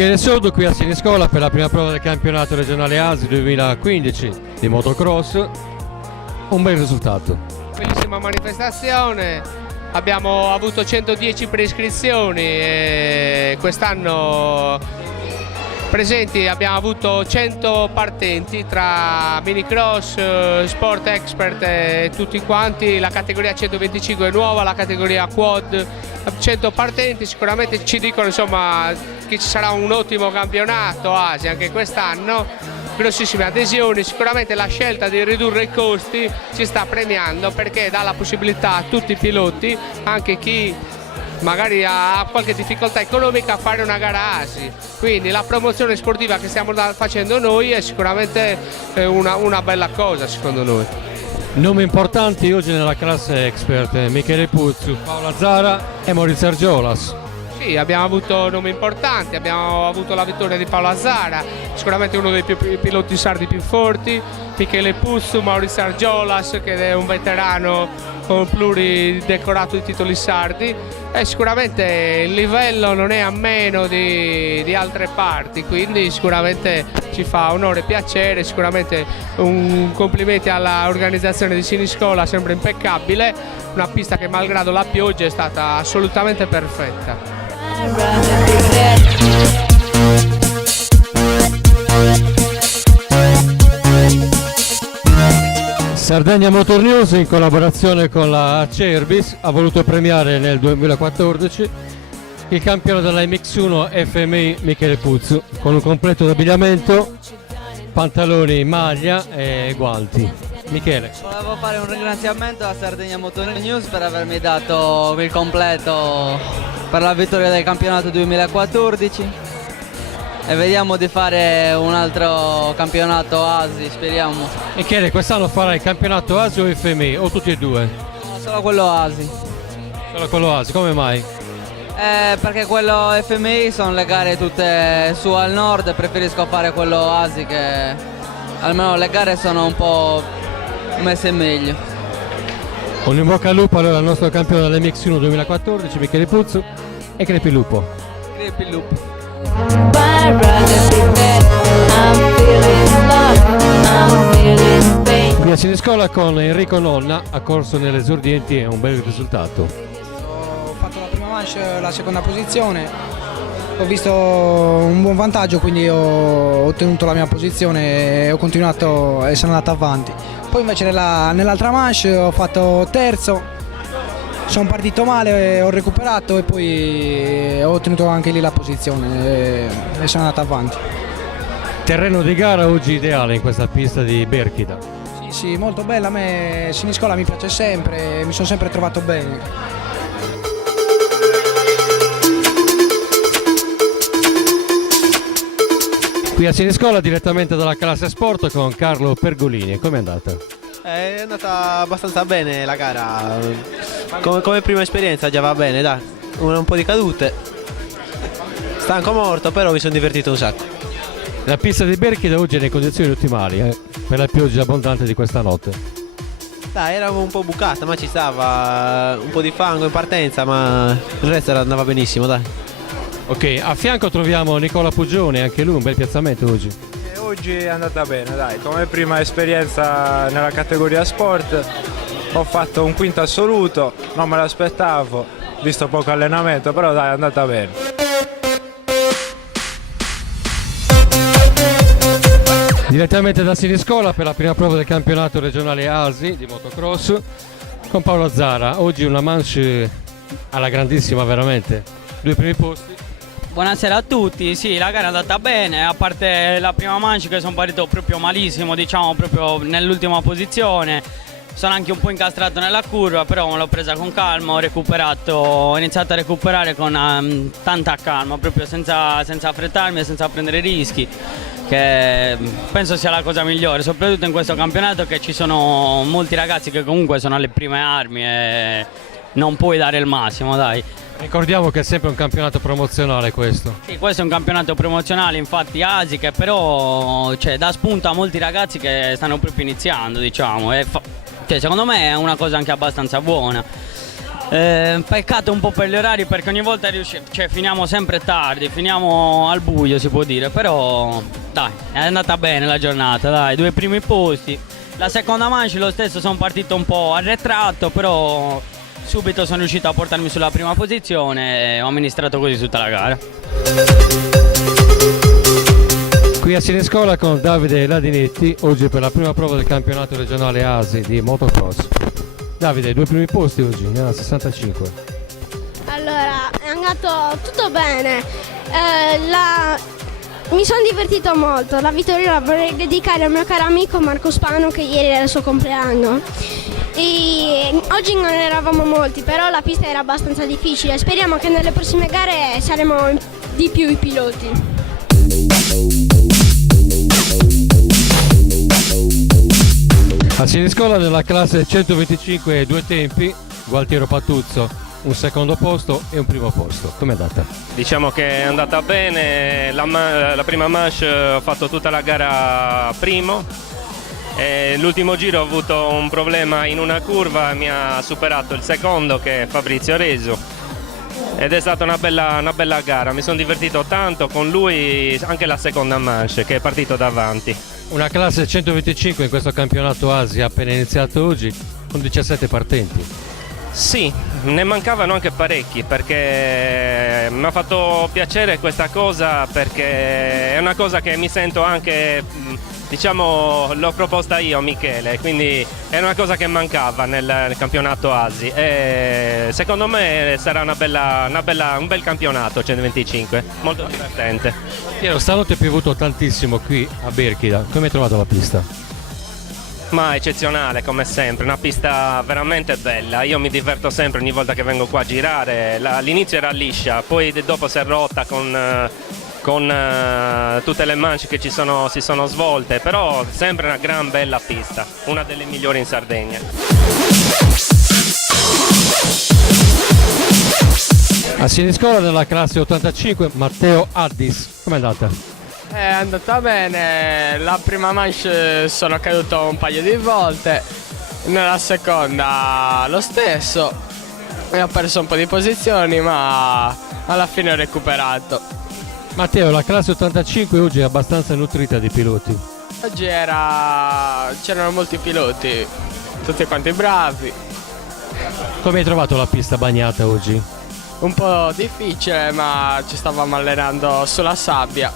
Michele Sordo qui a Siniscola per la prima prova del campionato regionale ASI 2015 di motocross. Un bel risultato. Bellissima manifestazione, abbiamo avuto 110 preiscrizioni e quest'anno presenti abbiamo avuto 100 partenti tra minicross, sport expert e tutti quanti. La categoria 125 è nuova, la categoria quad 100 partenti, sicuramente ci dicono insomma che ci sarà un ottimo campionato Asia anche quest'anno, grossissime adesioni. Sicuramente la scelta di ridurre i costi ci sta premiando perché dà la possibilità a tutti i piloti, anche chi magari ha qualche difficoltà economica, a fare una gara ASI. Quindi la promozione sportiva che stiamo facendo noi è sicuramente una bella cosa secondo noi. Nomi importanti oggi nella classe expert: Michele Puzzu, Paola Zara e Maurizio Argiolas. Sì, abbiamo avuto nomi importanti, abbiamo avuto la vittoria di Paola Zara, sicuramente uno dei piloti sardi più forti, Michele Puzzu, Maurizio Argiolas che è un veterano con pluridecorato di titoli sardi, e sicuramente il livello non è a meno di altre parti, quindi sicuramente ci fa onore e piacere. Sicuramente un complimento all'organizzazione di Siniscola, sempre impeccabile, una pista che malgrado la pioggia è stata assolutamente perfetta. Sardegna Motor News in collaborazione con la Cerbis ha voluto premiare nel 2014 il campione della MX1 FMI Michele Puzzu con un completo d'abbigliamento, pantaloni, maglia e guanti. Michele. Volevo fare un ringraziamento a Sardegna Motor News per avermi dato il completo per la vittoria del campionato 2014 e vediamo di fare un altro campionato ASI, speriamo. Michele, quest'anno farai il campionato ASI o FMI o tutti e due? No, solo quello ASI. Solo quello ASI, come mai? Perché quello FMI sono le gare tutte su al nord e preferisco fare quello ASI, che almeno le gare sono un po' messe meglio. Un in bocca al lupo allora al nostro campione dell'MX1 2014 Michele Puzzu e crepi il lupo. Crepi il lupo. Qui a Siniscola con Enrico Nonna ha corso nelle esordienti e un bel risultato. Ho fatto la prima manche, la seconda posizione, ho visto un buon vantaggio, quindi ho ottenuto la mia posizione e ho continuato e sono andato avanti. Poi invece nell'altra manche ho fatto terzo, sono partito male, ho recuperato e poi ho ottenuto anche lì la posizione e sono andato avanti. Terreno di gara oggi ideale in questa pista di Berchida. Sì, molto bella, a me Siniscola mi piace sempre, mi sono sempre trovato bene. Qui a Siniscola direttamente dalla classe sport con Carlo Pergolini. Com'è andata? È andata abbastanza bene la gara, come prima esperienza già va bene, dai, un po' di cadute, stanco morto, però mi sono divertito un sacco. La pista di Berchida oggi è nelle condizioni ottimali per la pioggia abbondante di questa notte. Dai, era un po' bucata, ma ci stava un po' di fango in partenza, ma il resto andava benissimo, dai. Ok, a fianco troviamo Nicola Puggione, anche lui un bel piazzamento oggi. Oggi è andata bene, dai, come prima esperienza nella categoria sport ho fatto un quinto assoluto, non me l'aspettavo, visto poco allenamento, però dai, è andata bene. Direttamente da Siniscola per la prima prova del campionato regionale ASI di motocross con Paolo Zara. Oggi una manche alla grandissima, veramente, 2 primi posti. Buonasera a tutti, sì, la gara è andata bene, a parte la prima manche che sono partito proprio malissimo, diciamo proprio nell'ultima posizione. Sono anche un po' incastrato nella curva, però me l'ho presa con calma, ho iniziato a recuperare con tanta calma, proprio senza affrettarmi e senza prendere rischi, che penso sia la cosa migliore, soprattutto in questo campionato, che ci sono molti ragazzi che comunque sono alle prime armi e non puoi dare il massimo, dai. Ricordiamo che è sempre un campionato promozionale questo. Sì, questo è un campionato promozionale, infatti ASI, che però dà spunto a molti ragazzi che stanno proprio iniziando, diciamo, e secondo me è una cosa anche abbastanza buona. Peccato un po' per gli orari perché ogni volta finiamo sempre tardi, finiamo al buio si può dire, però dai, è andata bene la giornata, dai, 2 primi posti. La seconda manche lo stesso sono partito un po' arretrato, però subito sono riuscito a portarmi sulla prima posizione e ho amministrato così tutta la gara. Qui a Siniscola con Davide Ladinetti, oggi per la prima prova del campionato regionale ASI di motocross. Davide, 2 primi posti oggi, nella 65. Allora, è andato tutto bene. Mi sono divertito molto. La vittoria la vorrei dedicare al mio caro amico Marco Spano, che ieri era il suo compleanno. E oggi non eravamo molti, però la pista era abbastanza difficile. Speriamo che nelle prossime gare saremo di più i piloti. A Siniscola nella classe 125 2 tempi, Gualtiero Patuzzo, un secondo posto e un primo posto. Com'è andata? Diciamo che è andata bene, la prima manche ho fatto tutta la gara primo, e l'ultimo giro ho avuto un problema in una curva e mi ha superato il secondo, che è Fabrizio Resu, ed è stata una bella gara, mi sono divertito tanto con lui, anche la seconda manche che è partito davanti. Una classe 125 in questo campionato Asia appena iniziato oggi, con 17 partenti. Sì, ne mancavano anche parecchi, perché mi ha fatto piacere questa cosa, perché è una cosa che mi sento anche, diciamo, l'ho proposta io a Michele, quindi è una cosa che mancava nel campionato ASI e secondo me sarà un bel campionato 125, molto divertente. Piero, stanotte è piovuto tantissimo qui a Berchida, come hai trovato la pista? Ma eccezionale come sempre, una pista veramente bella, io mi diverto sempre ogni volta che vengo qua a girare, all'inizio era liscia, poi dopo si è rotta con tutte le manche che si sono svolte, però sempre una gran bella pista, una delle migliori in Sardegna. A Siniscola nella classe 85 Matteo Addis, com'è andata? È andata bene, la prima manche sono caduto un paio di volte, nella seconda lo stesso, e ho perso un po' di posizioni ma alla fine ho recuperato. Matteo, la classe 85 oggi è abbastanza nutrita di piloti. Oggi c'erano molti piloti, tutti quanti bravi. Come hai trovato la pista bagnata oggi? Un po' difficile, ma ci stavamo allenando sulla sabbia.